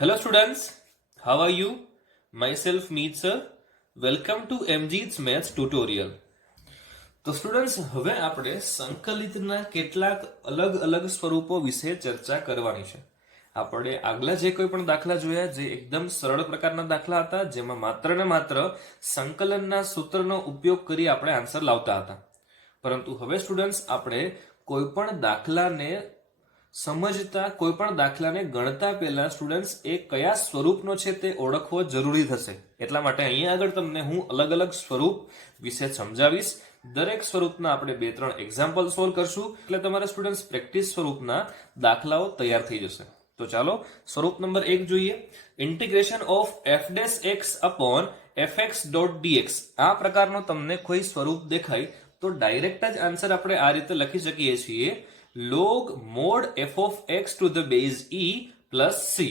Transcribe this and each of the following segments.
Hello students, how are you? Myself Meet sir. Welcome to MG's Maths tutorial. તો students હવે આપણે સંકલિતના કેટલાક અલગ અલગ સ્વરૂપો વિશે ચર્ચા કરવાની છે. આપણે આગલા જે કોઈ પણ દાખલા જોયા જે એકદમ સરળ પ્રકારના દાખલા હતા જેમાં માત્ર ને માત્ર સંકલનના સૂત્રનો ઉપયોગ કરી આપણે આન્સર લાવતા હતા. પરંતુ હવે સ્ટુડન્ટ્સ આપણે કોઈ પણ દાખલાને સમજતા કોઈ પણ દાખલાને ગણતા પહેલા સ્ટુડન્ટ્સ એ કયા સ્વરૂપનો છે તે ઓળખવો જરૂરી થશે. એટલા માટે અહીંયા આગળ તમને હું અલગ અલગ સ્વરૂપ વિશે સમજાવીશ. દરેક સ્વરૂપના આપણે 2-3 એક્ઝામ્પલ સોલ્વ કરશું એટલે તમારા સ્ટુડન્ટ્સ પ્રેક્ટિસ સ્વરૂપના દાખલાઓ તૈયાર થઈ જશે. તો ચાલો સ્વરૂપ નંબર 1 જોઈએ. Integration of f' upon fx.dx. આ પ્રકારનો તમને કોઈ સ્વરૂપ દેખાય તો ડાયરેક્ટ જ આન્સર આપણે આ રીતે લખી શકીએ છીએ, log mod f of x to the base e plus c.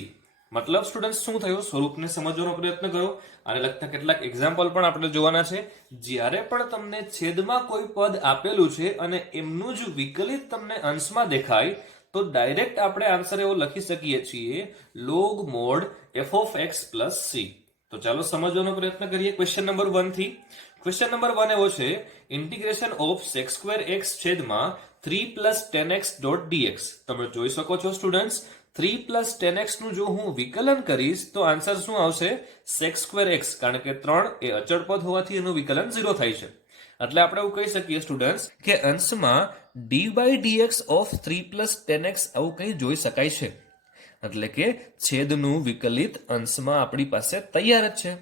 મતલબ સ્ટુડન્ટ શું થયું, સ્વરૂપને સમજવાનો પ્રયત્ન કરો. આને લગતા કેટલાક એક્ઝામ્પલ પણ આપણે જોવાના છે. જ્યારે પણ તમને છેદમાં કોઈ પદ આપેલું છે અને એમનું જ વિકલિત તમને અંશમાં દેખાય તો ડાયરેક્ટ આપણે આન્સર એવો લખી શકીએ છીએ, log mod f of x plus c. તો ચાલો સમજવાનો પ્રયત્ન કરીએ ક્વેશ્ચન નંબર 1 થી. ક્વેશ્ચન નંબર 1 એવો છે, ઇન્ટિગ્રેશન ઓફ sec² x છેદમાં 3 + 10x.dx. તમે જોઈ શકો છો સ્ટુડન્ટ્સ, 3 + 10x નું જો હું વિકલન કરીશ તો આન્સર શું આવશે, sec² x. કારણ કે 3 એ અચળ પદ હોવાથી એનું વિકલન 0 થાય છે. એટલે આપણે એવું કહી શકીએ સ્ટુડન્ટ્સ કે અંશમાં d/dx of 3 + 10x આવું કંઈ જોઈ શકાય છે. એટલે કે છેદનું વિકલિત અંશમાં આપણી પાસે તૈયાર જ છે.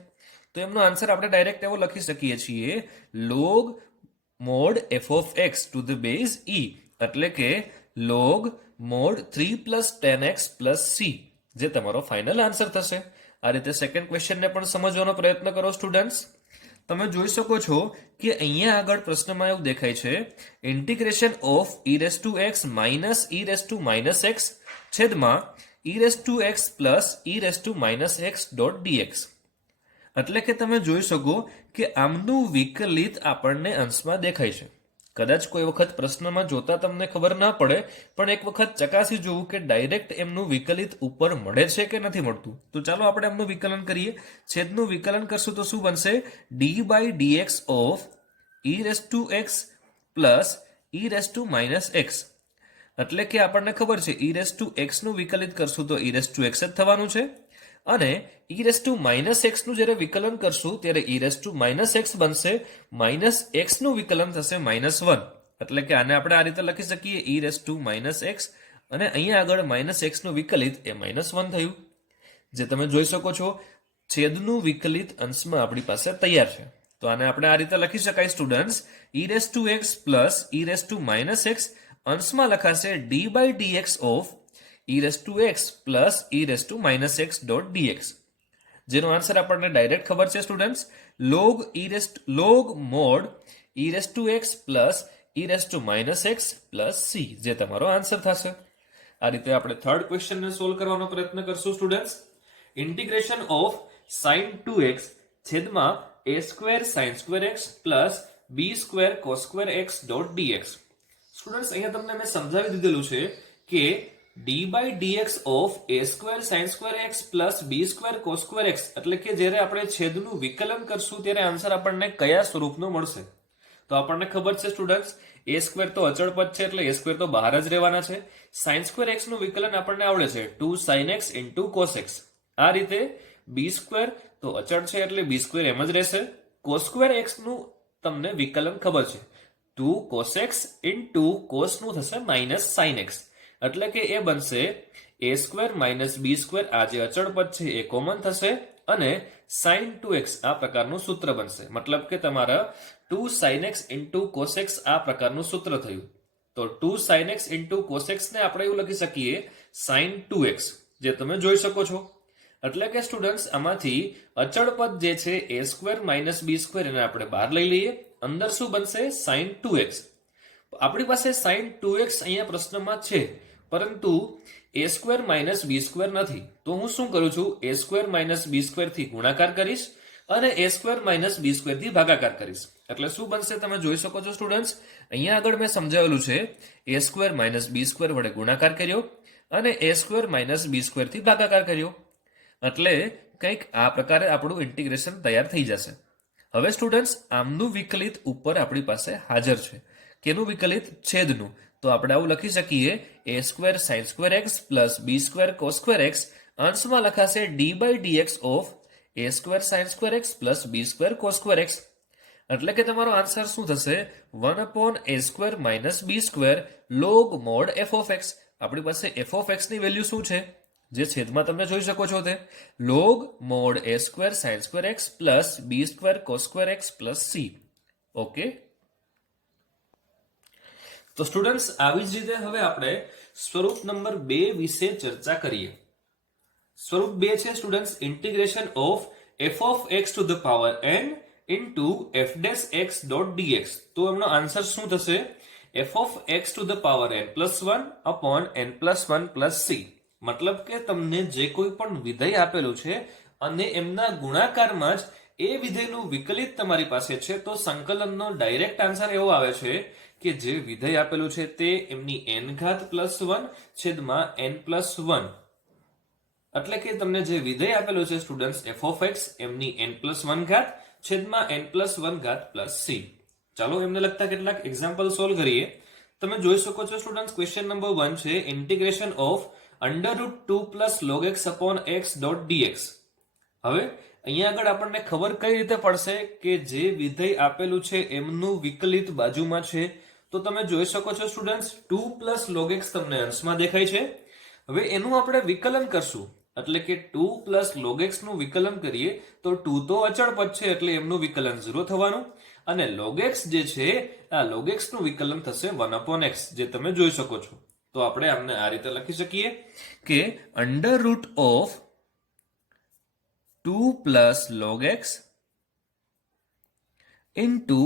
તો એમનો આન્સર આપણે ડાયરેક્ટ એવો લખી શકીએ છીએ, log mod f of x to the base e. એટલે કે log mod 3 + 10x plus c, જે તમારો ફાઇનલ આન્સર થશે. આ રીતે સેકન્ડ ક્વેશ્ચનને પણ સમજવાનો પ્રયત્ન કરો સ્ટુડન્ટ્સ. તમે જોઈ શકો છો કે અહીંયા આગળ પ્રશ્નમાં એવું દેખાય છે, integration of e⁻x minus e⁻x છેદમાં e⁻x plus e⁻x.dx. એટલે કે તમે જોઈ શકો કે આમનું વિકલિત આપણને અંશમાં દેખાય છે. કદાચ કોઈ વખત પ્રશ્નમાં જોતા તમને ખબર ના પડે, પણ એક વખત ચકાસી જોવું કે ડાયરેક્ટ એમનું વિકલિત ઉપર મળે છે કે નથી મળતું. તો ચાલો આપણે એમનું વિકલન કરીએ. છેદનું વિકલન કરશું તો શું બનશે, d/dx of e⁻x plus e⁻x. એટલે કે આપણને ખબર છે e⁻x નું વિકલિત કરશું તો e⁻x જ થવાનું છે, અને e⁻x નું જ્યારે વિકલન કરશું ત્યારે e⁻x બનશે, -x નું વિકલન થશે -1. એટલે કે આને આપણે આ રીતે લખી શકીએ, e⁻x, અને અહીંયા આગળ -x નું વિકલિત એ -1 થયું. જે તમે જોઈ શકો છો છેદનું વિકલિત અંશમાં આપણી પાસે તૈયાર છે. તો આને આપણે આ રીતે લખી શકાય સ્ટુડન્ટ્સ, e⁻x plus e⁻x અંશમાં લખાશે d/dx of e⁻x plus e⁻x.dx. જેનો આન્સર આપણને ડાયરેક્ટ ખબર છે students, log mod e⁻x plus e⁻x plus c, જે તમારો આન્સર થશે. આ રીતે આપણે થર્ડ ક્વેશ્ચનને સોલ્વ કરવાનો પ્રયત્ન કરશું students. Integration of sin 2x છેદમાં a² sin² x plus b² cos² x.dx. Students અહીંયા તમને મેં સમજાવી દીધેલું છે કે d/dx of a² sin² x plus b² cos² x. એટલે કે જ્યારે આપણે છેદનું વિકલન કરશું ત્યારે આન્સર આપણને કયા સ્વરૂપનો મળશે. તો આપણને ખબર છે સ્ટુડન્ટ્સ, a² તો અચળ પદ છે એટલે a² તો બહાર જ રહેવાના છે. sin² x નું વિકલન આપણને આવડે છે 2 sin x into cos x. આ રીતે b² તો અચળ છે એટલે b² એમ જ રહેશે. cos² x નું તમને વિકલન ખબર છે, 2 cos x into cos નું થશે -sin x. એટલે કે એ બનશે a² - b². આ જે અચળ પદ છે એ કોમન થશે અને sin 2x આ પ્રકારનું સૂત્ર બનશે. મતલબ કે તમારા 2 sin x into cos x આ પ્રકારનું સૂત્ર થયું. તો 2 sin x into cos x ને આપણે એવું લખી શકીએ sin 2x, જે તમે જોઈ શકો છો. એટલે કે સ્ટુડન્ટ્સ આમાંથી અચળ પદ જે છે a² - b² એને આપણે બહાર લઈ લઈએ. અંદર શું બનશે, sin 2x. આપણી પાસે sin 2x અહીંયા પ્રશ્નમાં છે, પરંતુ a² - b² નથી. તો હું શું કરું છું, a² - b² થી ગુણાકાર કરીશ અને a² - b² થી ભાગાકાર કરીશ. એટલે શું બનશે તમે જોઈ શકો છો સ્ટુડન્ટ્સ, અહીંયા આગળ મેં સમજાવેલું છે, a² - b² વડે ગુણાકાર કર્યો અને a² - b² થી ભાગાકાર કર્યો. એટલે કંઈક આ પ્રકારે આપણું ઇન્ટિગ્રેશન તૈયાર થઈ જશે. હવે સ્ટુડન્ટ્સ આમનું વિકલિત ઉપર આપણી પાસે હાજર છે. કેનું વિકલિત? છેદનું. તો આપણે આવું લખી શકીએ a square sin square x plus b square cos square x અંશમાં લખાશે d by dx of a square sin square x plus b square cos square x. એટલે કે તમારો આન્સર શું થશે? 1 upon a square minus b square log mod f of x. આપણી પાસે f of x ની વેલ્યુ શું છે? જે છેદમાં તમે જોઈ શકો છો તે log mod a square sin square x plus b square cos square x plus c. Okay, તો સ્ટુડન્ટ્સ આવી જ રીતે હવે આપણે સ્વરૂપ નંબર 2 વિશે ચર્ચા કરીએ. સ્વરૂપ 2 છે students integration of f of x to the power n into f dash x dot dx. તો એમનો આન્સર શું થશે? f of x to the power n plus 1 upon n plus 1 plus c. મતલબ કે તમને જે કોઈ પણ વિધેય આપેલું છે અને એમના ગુણાકારમાં જ એ વિધેયનું વિકલિત તમારી પાસે છે, તો સંકલનનો ડાયરેક્ટ આન્સર એવો આવે છે કે જે વિધેય આપેલું છે તે એમની n ઘાત પ્લસ 1 છેદમાં n પ્લસ 1. એટલે કે તમને જે વિધેય આપેલું છે સ્ટુડન્ટ્સ f ઓફ x એમની n પ્લસ 1 ઘાત છેદમાં n પ્લસ 1 ઘાત પ્લસ c. ચાલો એમને લગતા કેટલાક એક્ઝામ્પલ સોલ્વ કરીએ. તમે જોઈ શકો છો સ્ટુડન્ટ્સ ક્વેશ્ચન નંબર 1 છે integration of √2 plus log x upon x dot dx. હવે અહીંયા આગળ આપણને ખબર કઈ રીતે પડશે કે જે વિધેય આપેલું છે એમનું વિકલિત બાજુમાં છે? તો તમે જોઈ શકો છો સ્ટુડન્ટ્સ 2 પ્લસ log x તમને અંશમાં દેખાય છે. હવે એનું આપણે વિકલન કરશું, એટલે કે 2 પ્લસ log x નું વિકલન કરીએ તો 2 તો અચળ પદ છે એટલે એમનું વિકલન 0 થવાનું, અને log x જે છે આ log x નું વિકલન થશે 1 upon x, જે તમે જોઈ શકો છો. તો આપણે આમને આ રીતે લખી શકીએ કે under root of 2 plus log x into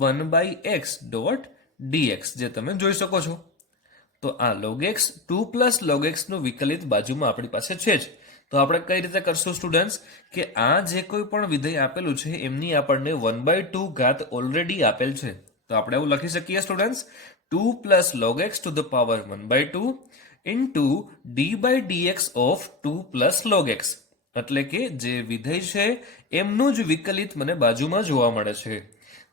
1 by x dot dx, જે તમે જોઈ શકો છો. તો આ log x 2 plus log x નું વિકલિત બાજુમાં આપણી પાસે છે જ. તો આપણે કઈ રીતે કરશું સ્ટુડન્ટ્સ કે આ જે કોઈ પણ વિધેય આપેલું છે એમની આપણને 1/2 ઘાત ઓલરેડી આપેલ છે. તો આપણે એવું લખી શકીએ students 2 plus log x to the power 1/2 into d by dx of 2 plus log x. એટલે કે જે વિધેય છે એમનું જ વિકલિત મને બાજુમાં જોવા મળે છે.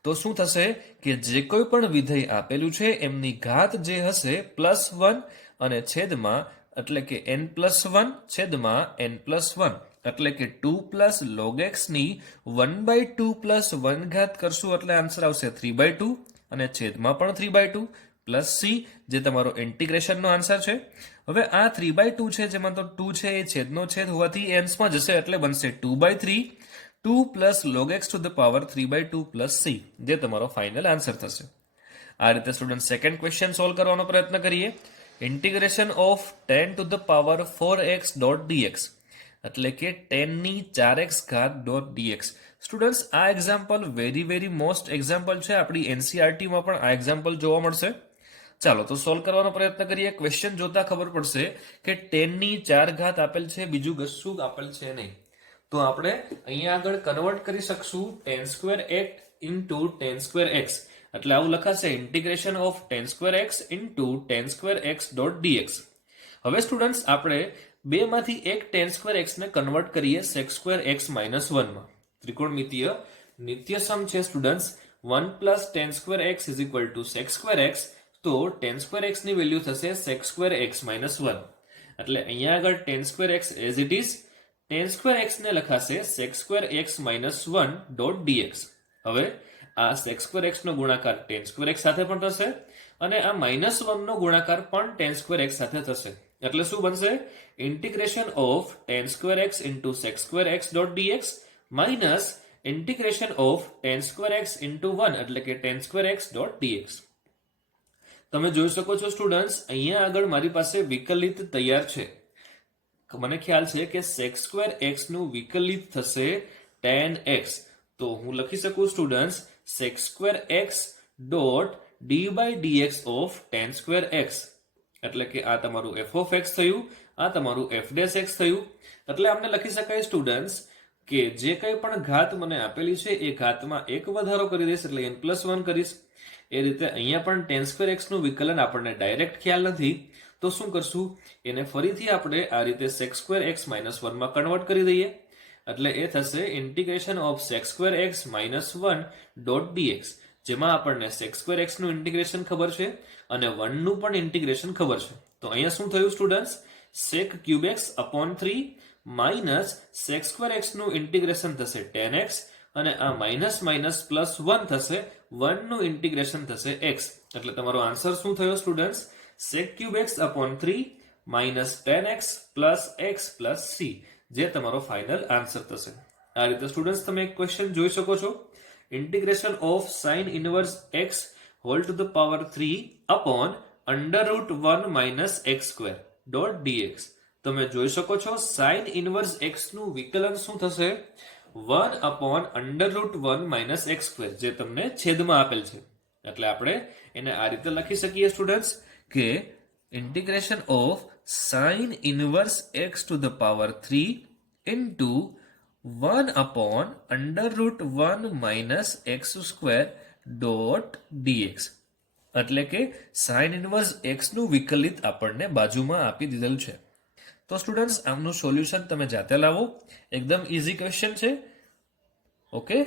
તો શું થશે કે જે કોઈ પણ વિધેય આપેલું છે એમની ઘાત જે હશે +1 અને છેદમાં એટલે કે n + 1 છેદમાં n + 1, એટલે કે 2 પ્લસ log x ની 1/2 પ્લસ 1 ઘાત કરશું એટલે આન્સર આવશે 3/2 અને છેદમાં પણ 3/2 પ્લસ c, જે તમારો ઇન્ટિગ્રેશનનો આન્સર છે. હવે આ 3/2 છે જેમાં તો 2 છે એ છેદનો છેદ હોવાથી એન્સમાં જશે એટલે બનશે 2/3 2 plus log x to the power 3/2 plus c, જે તમારો ફાઇનલ આન્સર થશે. આ રીતે સ્ટુડન્ટ સેકન્ડ ક્વેશ્ચન સોલ્વ કરવાનો પ્રયત્ન કરીએ. Integration of 10 two the power 4x dot dx, એટલે કે 10 ની 4x ઘાત ડોટ dx. સ્ટુડન્ટ્સ આ એક્ઝામ્પલ વેરી મોસ્ટ એક્ઝામ્પલ છે. આપણી એનસીઆરટીમાં પણ આ એક્ઝામ્પલ જોવા મળશે. ચાલો તો સોલ્વ કરવાનો પ્રયત્ન કરીએ. ક્વેશ્ચન જોતા ખબર પડશે કે 10 ની 4 ઘાત આપેલ છે, બીજું કશું આપેલ છે નહીં. તો આપણે અહીંયા આગળ કન્વર્ટ કરી શકશું 10 square x into 10 square x, એટલે આવું લખાશે integration of 10 square x into 10 square x dot dx. હવે સ્ટુડન્ટ્સ આપણે બે માંથી એક 10 સ્ક્વેર x ને કન્વર્ટ કરીએ sec સ્ક્વેર x માઇનસ 1 માં. ત્રિકોણમિતિય નિત્યસમ છે students 1 plus 10 square x is equal two sec square x. તો 10 સ્ક્વેર x ની વેલ્યુ થશે sec સ્ક્વેર x માઇનસ 1, એટલે અહીંયા આગળ 10 square x as it is 10 square x ને લખાશે sec square x minus 1 dot dx. હવે આ sec સ્ક્વેર x નો ગુણાકાર 10 સ્ક્વેર x સાથે પણ થશે અને આ માઇનસ 1 નો ગુણાકાર પણ 10 સ્ક્વેર x સાથે થશે, એટલે શું બનશે? Integration of 10 square x into sec square x dot dx minus integration of 10 square x into 1, એટલે કે 10 સ્ક્વેર x ડોટ dx. તમે જોઈ શકો છો સ્ટુડન્ટ્સ અહીંયા આગળ મારી પાસે વિકલિત તૈયાર છે. મને ખ્યાલ છે કે sec સ્ક્વેર x નું વિકલિત થશે 10x. તો હું લખી શકું students sec square x dot d by dx of 10 square x, એટલે કે આ તમારું f ઓફ x થયું, આ તમારું f ડેશ x થયું. એટલે આપણે લખી શકાય સ્ટુડન્ટ્સ કે જે કંઈ પણ ઘાત મને આપેલી છે એ ઘાતમાં એક વધારો કરી દઈશ એટલે n+1 કરીશ. એ રીતે અહીંયા પણ 10 સ્ક્વેર x નું વિકલન આપણને ડાયરેક્ટ ખ્યાલ નથી, તો શું કરશું, એને ફરીથી આપણે આ રીતે sec2x - 1 માં કન્વર્ટ કરી દઈએ, એટલે એ થશે integration of sec2x - 1 dot dx, જેમાં આપણને sec2x નું ઇન્ટિગ્રેશન ખબર છે અને 1 નું પણ ઇન્ટિગ્રેશન ખબર છે. તો અહીંયા શું થયું students, sec3x upon 3 minus sec2x નું ઇન્ટિગ્રેશન થશે tan x, અને આ માઇનસ માઇનસ પ્લસ 1 થશે, 1 નું ઇન્ટિગ્રેશન થશે x. એટલે તમારો આન્સર શું થયો students, sec3x upon 3 minus tan x plus x plus c, જે તમારો ફાઇનલ આન્સર થશે. આ રીતે સ્ટુડન્ટ્સ તમે એક ક્વેશ્ચન જોઈ શકો છો, integration of sin inverse x whole to the power 3 upon under root 1 minus x square dot dx. તમે જોઈ શકો છો sin ઇનવર્સ x નું વિકલન શું થશે, 1 upon under root 1 minus x square, જે તમને છેદમાં આપેલ છે. એટલે આપણે એને આ રીતે લખી શકીએ સ્ટુડન્ટ્સ કે integration of sin inverse x to the power 3 into 1 upon under root 1 minus x square dot dx. એટલે કે sin ઇનવર્સ x નું વિકલિત આપણને બાજુમાં આપી દીધેલ છે. તો સ્ટુડન્ટ્સ આમનું સોલ્યુશન તમે જાતે લાવો, એકદમ ઈઝી ક્વેશ્ચન છે. ઓકે,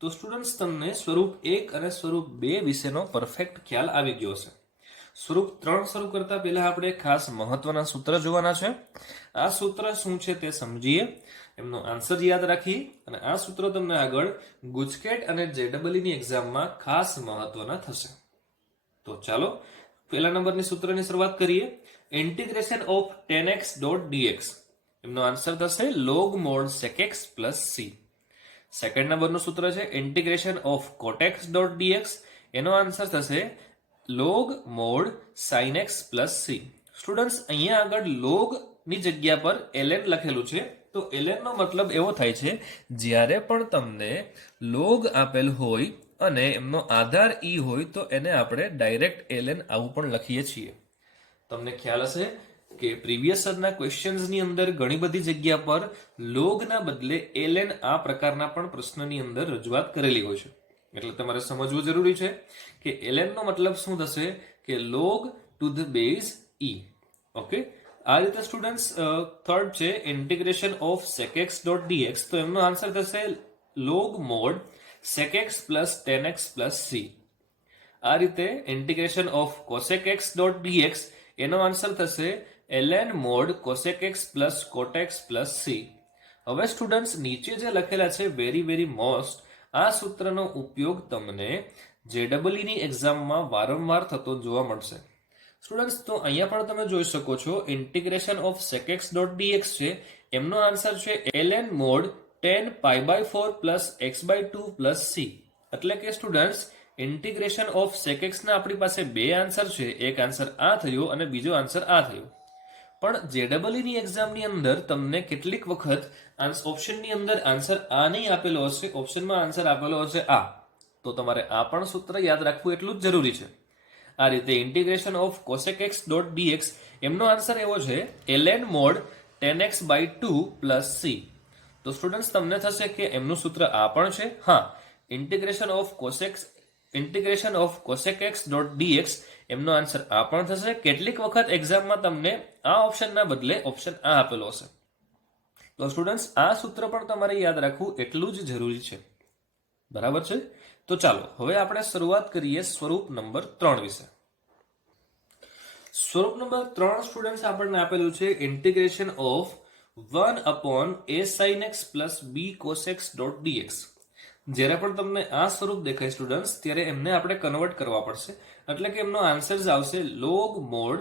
તો સ્ટુડન્ટ્સ તમને સ્વરૂપ 1 અને સ્વરૂપ 2 વિશેનો પરફેક્ટ ખ્યાલ આવી ગયો છે. સ્વરૂપ 3 શરૂ કરતા પહેલા આપણે ખાસ મહત્વના સૂત્ર જોવાના છે. આ સૂત્ર શું છે તે સમજીએ, એમનો આન્સર યાદ રાખી, અને આ સૂત્ર તમને આગળ ગુજકેટ અને JEE ની એક્ઝામમાં ખાસ મહત્વના થશે. તો ચાલો પહેલા નંબરની સૂત્રની શરૂઆત કરીએ. Integration of tan x dot dx, એમનો આન્સર થશે log mod sec x plus c. Second નંબરનું સૂત્ર છે integration of cot x dot dx, એનો આન્સર થશે log mod sin x plus c. Students અહીંયા આગળ log ની જગ્યા પર ln લખેલું છે, તો ln નો મતલબ એવો થાય છે જ્યારે પણ તમને log આપેલ હોય અને એમનો આધાર e હોય તો એને આપણે ડાયરેક્ટ ln આવું પણ લખીએ છીએ. તમને ખ્યાલ હશે કે પ્રીવિયસ યરના ક્વેશ્ચન્સની અંદર ઘણી બધી જગ્યા પર લોગના બદલે ln આ પ્રકારના પણ પ્રશ્નની અંદર રજૂઆત કરેલી હોય છે. એટલે તમારે સમજવું જરૂરી છે કે ln નો મતલબ શું થશે કે log to the base e. Okay, આ રીતે સ્ટુડન્ટ્સ થર્ડ છે integration of sec x dot dx, તો એમનો આન્સર થશે log mod sec x plus tan x plus c. આ રીતે integration of cosec x dot dx, એનો આન્સર થશે ln mod cosec x plus cot x plus c. હવે students નીચે જે લખેલા છે વેરી મોસ્ટ, આ સૂત્રનો ઉપયોગ તમને JEE ની એક્ઝામમાં વારંવાર થતો જોવા મળશે. સ્ટુડન્ટ્સ તો અહીંયા પણ તમે જોઈ શકો છો integration of sec x dot dx છે, એમનો આન્સર છે ln mod tan pi/4 plus x/2 plus c. એટલે કે students integration of sec x ના આપણી પાસે બે આન્સર છે, એક આન્સર આ થયો અને બીજો આન્સર આ થયો. પણ JEE ની એક્ઝામની અંદર તમને કેટલીક વખત ઓપ્શનની અંદર આન્સર આ નહીં આપેલો હશે, ઓપ્શનમાં આન્સર આપેલો હશે આ, તો તમારે આ પણ સૂત્ર યાદ રાખવું એટલું જ જરૂરી છે. આ રીતે integration of cosec x dot dx, એમનો આન્સર એવો છે ln mod tan x/2 plus c. તો સ્ટુડન્ટ્સ તમને થશે કે એમનું સૂત્ર આ પણ છે. હા, integration of cosec x dot dx, એમનો આન્સર આ પણ થશે. કેટલીક વખત એક્ઝામમાં તમને આ ઓપ્શનના બદલે ઓપ્શન આ આપેલો હશે. તો સ્ટુડન્ટ્સ આ સૂત્ર પણ તમારે યાદ રાખવું એટલું જ જરૂરી છે. બરાબર છે? તો ચાલો હવે આપણે શરૂઆત કરીએ સ્વરૂપ નંબર 3 વિશે. સ્વરૂપ નંબર 3 સ્ટુડન્ટ્સ આપણને આપેલું છે integration of 1 upon a sin x plus b cos x dot dx. જ્યારે પણ તમને આ સ્વરૂપ દેખાય સ્ટુડન્ટ્સ, ત્યારે એમને આપણે કન્વર્ટ કરવા પડશે. એટલે કે એમનો આન્સર આવશે log mod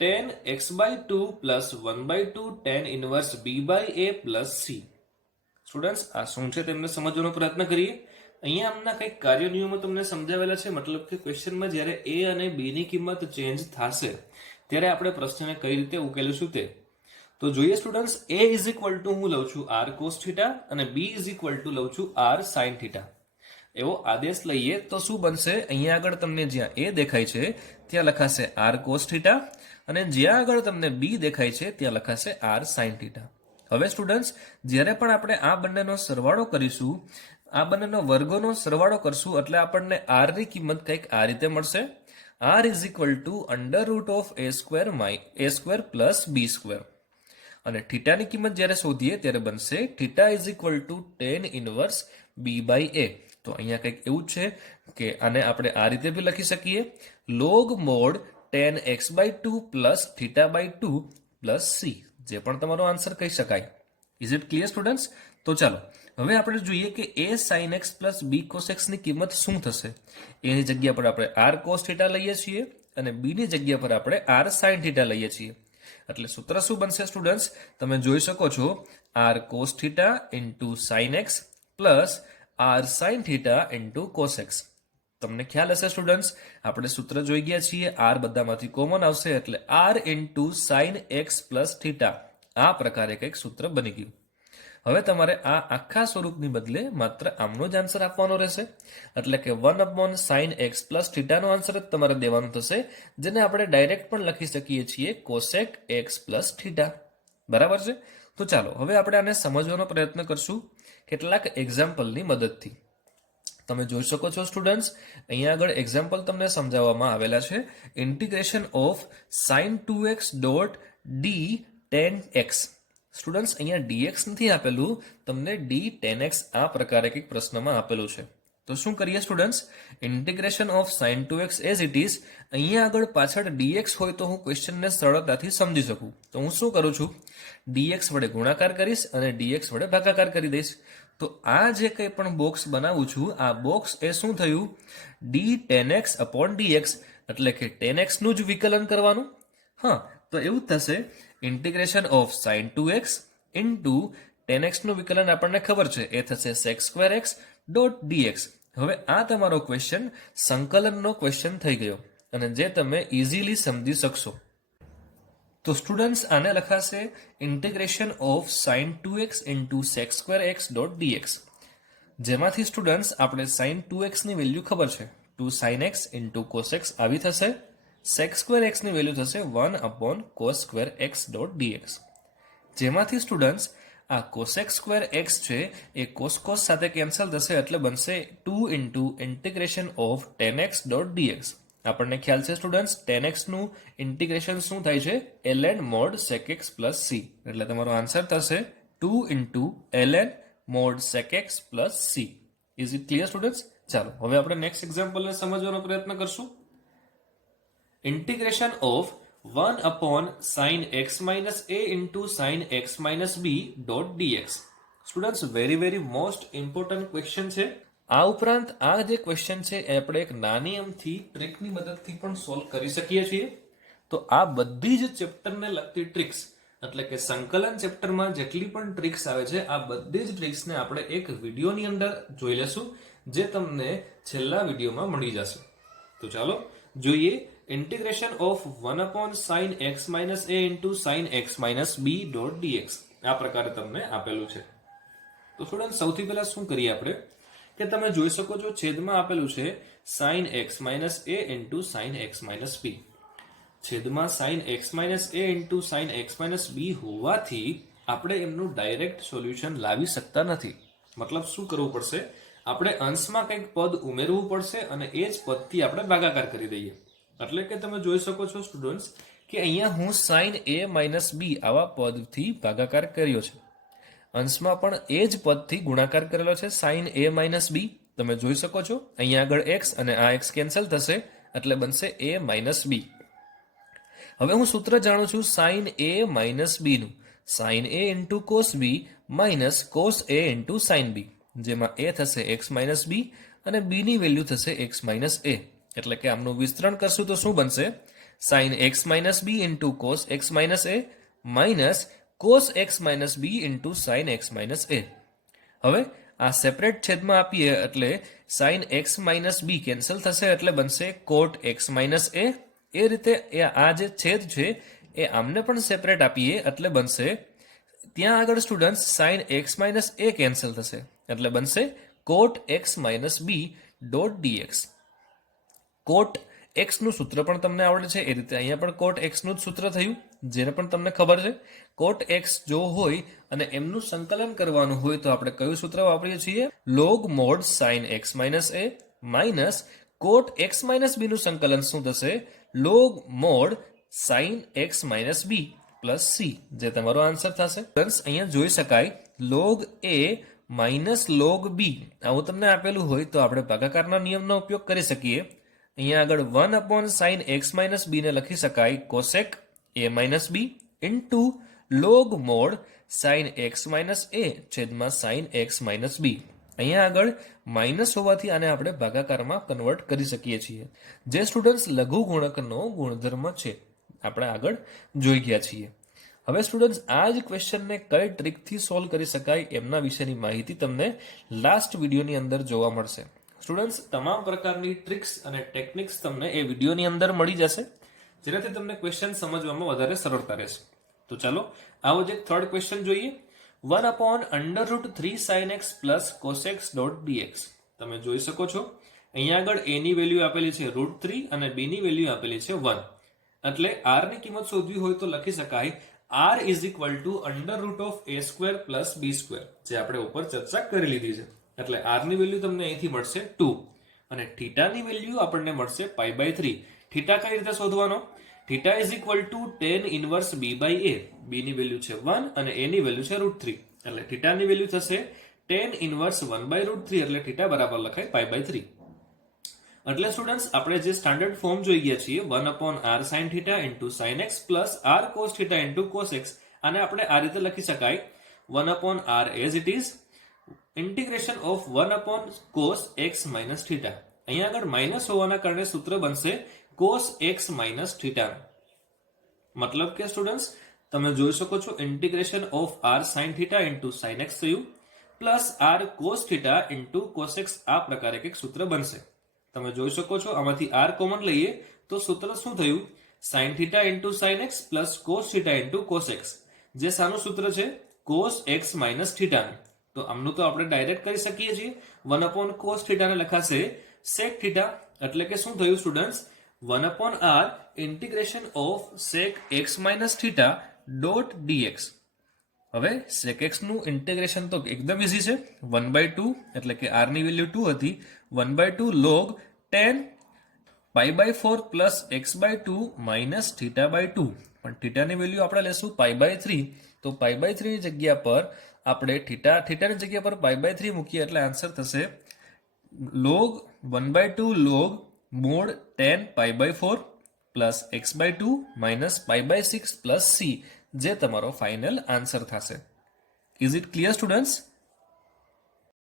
tan x/2 plus 1/2 tan inverse b/a plus c. Students આ શું છે તેમને સમજવાનો પ્રયત્ન કરીએ. અહીંયા આમના કંઈક કાર્ય નિયમો તમને સમજાવેલા છે, મતલબ કે ક્વેશ્ચનમાં જ્યારે a અને b ની કિંમત ચેન્જ થશે ત્યારે આપણે પ્રશ્નને કઈ રીતે ઉકેલીશું તે. તો જોઈએ students, a is equal two હું લઉં છું r cos θ અને b ઇઝ ઇક્વલ ટુ લઉં છું r sin θ. એવો આદેશ લઈએ તો શું બનશે, અહીંયા આગળ તમને જ્યાં a દેખાય છે ત્યાં લખાશે r cos θ અને જ્યાં આગળ તમને b દેખાય છે ત્યાં લખાશે r sin θ. હવે સ્ટુડન્ટ્સ જ્યારે પણ આપણે આ બંનેનો સરવાળો કરીશું, આ બંનેનો વર્ગોનો સરવાળો કરશું એટલે આપણને r ની કિંમત કંઈક આ રીતે મળશે R is equal to under root of A square plus B square. અને થીટાની કિંમત જ્યારે શોધીએ ત્યારે બનશે theta is equal to tan inverse B by A. તો અહીંયા કંઈક એવું છે કે આને આપણે આ રીતે બી લખી શકીએ, log mod tan x by two plus theta by two plus C, જે પણ તમારો આન્સર કહી શકાય. Is it clear students? તો ચાલો હવે આપણે જોઈએ કે A sine x plus B cos એક્સની કિંમત શું થશે. એની જગ્યા પર આપણે આર કોસ થીટા લઈએ છીએ અને બીની જગ્યા પર આપણે આર સાઇન થીટા લઈએ છીએ. એટલે સૂત્ર શું બનશે સ્ટુડન્ટ્સ? તમે જોઈ શકો છો, R cos theta into sine x plus R sine theta into cos X. તમને ખ્યાલ હશે સ્ટુડન્ટ્સ, આપણે સૂત્ર જોઈ ગયા છીએ, આર બધામાંથી કોમન આવશે એટલે R into sine x plus theta. આ પ્રકારે કંઈક સૂત્ર બની ગયું. હવે તમારે આ આખા સ્વરૂપની બદલે માત્ર આમનો જ આન્સર આપવાનો રહેશે, એટલે કે 1 સાઇન એક્સ પ્લસ થીટાનો આન્સર જ તમારે દેવાનો થશે, જેને આપણે ડાયરેક્ટ પણ લખી શકીએ છીએ કોસેક એક્સ પ્લસ થીટા. બરાબર છે? તો ચાલો હવે આપણે આને સમજવાનો પ્રયત્ન કરશું કેટલાક એક્ઝામ્પલની મદદથી. તમે જોઈ શકો છો સ્ટુડન્ટ્સ, અહીંયા આગળ એક્ઝામ્પલ તમને સમજાવવામાં આવેલા છે. Integration of sine 2x dot D ten x. Students અહીંયા dx નથી આપેલું, તમને d tan x આ પ્રકારે કંઈક પ્રશ્નમાં આપેલું છે. તો શું કરીએ students? Integration of sine 2x as it is. અહીંયા આગળ પાછળ dx હોય તો હું ક્વેશ્ચનને સરળતાથી સમજી શકું. તો હું શું કરું છું, dx વડે ગુણાકાર કરીશ અને dx વડે ભાગાકાર કરી દઈશ. તો આ જે કંઈ પણ બોક્સ બનાવું છું, આ બોક્સ એ શું થયું, d tan x upon dx, એટલે કે tan x નું જ વિકલન કરવાનું. હા, તો એવું જ થશે, integration of sine 2x into tan એક્સનું વિકલન આપણને ખબર છે, એ થશે sec square x dot dx. હવે આ તમારો ક્વેશ્ચન સંકલનનો ક્વેશ્ચન થઈ ગયો અને જે તમે ઇઝીલી સમજી શકશો. તો સ્ટુડન્ટ્સ આને લખાશે integration of sine 2x into sec square x dot D X, જેમાંથી સ્ટુડન્ટ્સ આપણે સાઇન 2x ની વેલ્યુ ખબર છે, 2 sine X into cos X આવી થશે. સેક સ્ક્વેર એક્સ ની વેલ્યુ થશે 1 upon cos square x dot D X, જેમાંથી સ્ટુડન્ટ્સ આ કોસેક સ્ક્વેર એક્સ છે એ કોસ સાથે કેન્સલ થશે એટલે બનશે 2 into integration of tan X dot D X. આપણને ખ્યાલ છે સ્ટુડન્ટ્સ, ટેન એક્સ નું ઇન્ટિગ્રેશન શું થાય છે, ln mod sec X plus C. એટલે તમારો આન્સર થશે 2 into ln mod sec X plus C. Is it clear students? ચાલો હવે આપણે નેક્સ્ટ એક્ઝામ્પલને સમજવાનો પ્રયત્ન કરશું. Integration of 1 upon sin x minus a into sin x minus b dot dx. Students very most important question છે. આ ઉપરાંત આ જે ક્વેશ્ચન છે એ આપણે એક નાની અમથી ટ્રીકની મદદથી પણ સોલ્વ કરી શકીએ છીએ. તો આ બધી જ ચેપ્ટરને લગતી ટ્રિક્સ, એટલે કે સંકલન ચેપ્ટરમાં જેટલી પણ ટ્રિક્સ આવે છે, આ બધી જ ટ્રિક્સને આપણે એક વિડીયોની અંદર જોઈ લેશું, જે તમને છેલ્લા વિડીયોમાં મળી જશે. તો ચાલો જોઈએ. Integration of 1 upon sin x minus a into sin x minus b dot dx આ પ્રકારે તમને આપેલું છે. તો સ્ટુડન્ટ સૌથી પહેલા શું કરીએ આપણે કે તમે જોઈ શકો છો છેદમાં આપેલું છે sin x minus a into sin x minus b. છેદમાં sin x minus a into sin x minus b હોવાથી આપણે એમનું ડાયરેક્ટ સોલ્યુશન લાવી શકતા નથી. મતલબ શું કરવું પડશે, આપણે અંશમાં કંઈક પદ ઉમેરવું પડશે અને એ જ પદથી આપણે ભાગાકાર કરી દઈએ. એટલે કે તમે જોઈ શકો છો સ્ટુડન્ટ્સ કે અહીંયા હું sin a minus b આવા પદથી ભાગાકાર કર્યો છે, અંશમાં પણ એ જ પદથી ગુણાકાર કરેલો છે sin a minus b. તમે જોઈ શકો છો અહીંયા આગળ x અને આ x કેન્સલ થશે એટલે બનશે a minus b. હવે હું સૂત્ર જાણું છું sin a minus b નું, sin a into cos b minus cos a into sin b, જેમાં a થશે x minus b અને b ની વેલ્યુ થશે x minus a. એટલે કે આમનું વિસ્તરણ કરશું તો શું બનશે, sin x minus b into cos x minus a minus cos x minus b into sin x minus a. હવે આ સેપરેટ છેદમાં આપીએ એટલે sin x minus b cancel થશે એટલે બનશે cot x minus a. એ રીતે આ જે છેદ છે એ આમને પણ સેપરેટ આપીએ એટલે બનશે, ત્યાં આગળ students sin x minus a cancel થશે એટલે બનશે cot x minus b dot dx. કોટ એક્સ નું સૂત્ર પણ તમને આવડે છે, એ રીતે અહીંયા પણ કોટ એક્સ નું જ સૂત્ર થયું, જેને પણ તમને ખબર છે. કોટ એક્સ જો હોય અને એમનું સંકલન કરવાનું હોય તો આપણે કયું સૂત્ર વાપરીએ છીએ, log mod sine x minus A minus cot x minus B નું સંકલન શું થશે? Log mod sine x minus B plus C, જે તમારો આન્સર થશે. અહીંયા જોઈ શકાય log A minus log B આવું તમને આપેલું હોય તો આપણે ભાગાકારના નિયમનો ઉપયોગ કરી શકીએ. અહીંયા આગળ 1/sin x માઇનસ બી ને લખી શકાય cosec A minus B into log mod sine x minus A છેદમાં સાઇન એક્સ માઇનસ બી. અહીંયા આગળ માઇનસ હોવાથી આને આપણે ભાગાકારમાં કન્વર્ટ કરી શકીએ છીએ, જે સ્ટુડન્ટ્સ લઘુગુણકનો ગુણધર્મ છે આપણે આગળ જોઈ ગયા છીએ. હવે સ્ટુડન્ટ્સ આ જ ક્વેશ્ચનને કઈ ટ્રીકથી સોલ્વ કરી શકાય એમના વિશેની માહિતી તમને લાસ્ટ વિડીયોની અંદર જોવા મળશે. સ્ટુડન્ટ્સ તમામ પ્રકારની ટ્રિક્સ અને ટેકનિક્સ તમને એ વિડીયોની અંદર મળી જશે, જેનાથી તમને ક્વેશ્ચન સમજવામાં વધારે સરળતા રહેશે. તો ચાલો આવો જ એક થર્ડ ક્વેશ્ચન જોઈએ. 1/√3 sin x plus cos x dot dx. તમે જોઈ શકો છો અહીંયા આગળ a ની વેલ્યુ આપેલી છે √3 અને b ની વેલ્યુ આપેલી છે 1. એટલે r ની કિંમત શોધવી હોય તો લખી શકાય r is equal to √a² plus b², જે આપણે ઉપર ચર્ચા કરી લીધી છે. એટલે r ની વેલ્યુ તમને અહીંથી મળશે 2 અને θ ની વેલ્યુ આપણને મળશે π/3. θ કઈ રીતે શોધવાનો? θ is equal to tan inverse b/a. b ની વેલ્યુ છે 1 અને a ની વેલ્યુ છે √3. એટલે θ ની વેલ્યુ થશે tan inverse 1/√3, એટલે θ બરાબર લખાય π/3. એટલે સ્ટુડન્ટ્સ આપણે જે સ્ટાન્ડર્ડ ફોર્મ જોઈ ગયા છીએ 1/r sin θ into sin x plus r cos θ into cos x, આને આપણે આ રીતે લખી શકાય 1/r as it is integration of 1/cos x minus θ. અહીંયા આગળ માઇનસ હોવાના કારણે સૂત્ર બનશે cos x minus θ. મતલબ કે સ્ટુડન્ટ્સ તમે જોઈ શકો છો integration of r sin θ into sin x થયું plus r cos θ into cos x, આ પ્રકારે એક સૂત્ર બનશે. તમે જોઈ શકો છો આમાંથી r કોમન લઈએ તો સૂત્ર શું થયું? sin θ into sin x plus cos θ into cos x, જે સાનું સૂત્ર છે cos x minus θ. તો આમનું તો આપણે ડાયરેક્ટ કરી શકીએ છીએ. 1/cos θ ને લખાશે sec θ, એટલે કે શું થયું students? 1/r integration of sec x minus θ dot dx. હવે sec x નું ઇન્ટિગ્રેશન તો એકદમ ઈઝી છે. 1/2 એટલે કે r ની વેલ્યુ 2 હતી, 1/2 log tan π/4 plus x/2 minus θ/2. પણ θ ની વેલ્યુ આપણે લેશું π/3, તો π/3 ની જગ્યા પર આપણે θ ની જગ્યા પર π/3 મૂકીએ એટલે આન્સર થશે log 1/2 log mod tan π/4 plus x/2 minus π/6 plus c, જે તમારો ફાઇનલ આન્સર થશે. Is it clear students?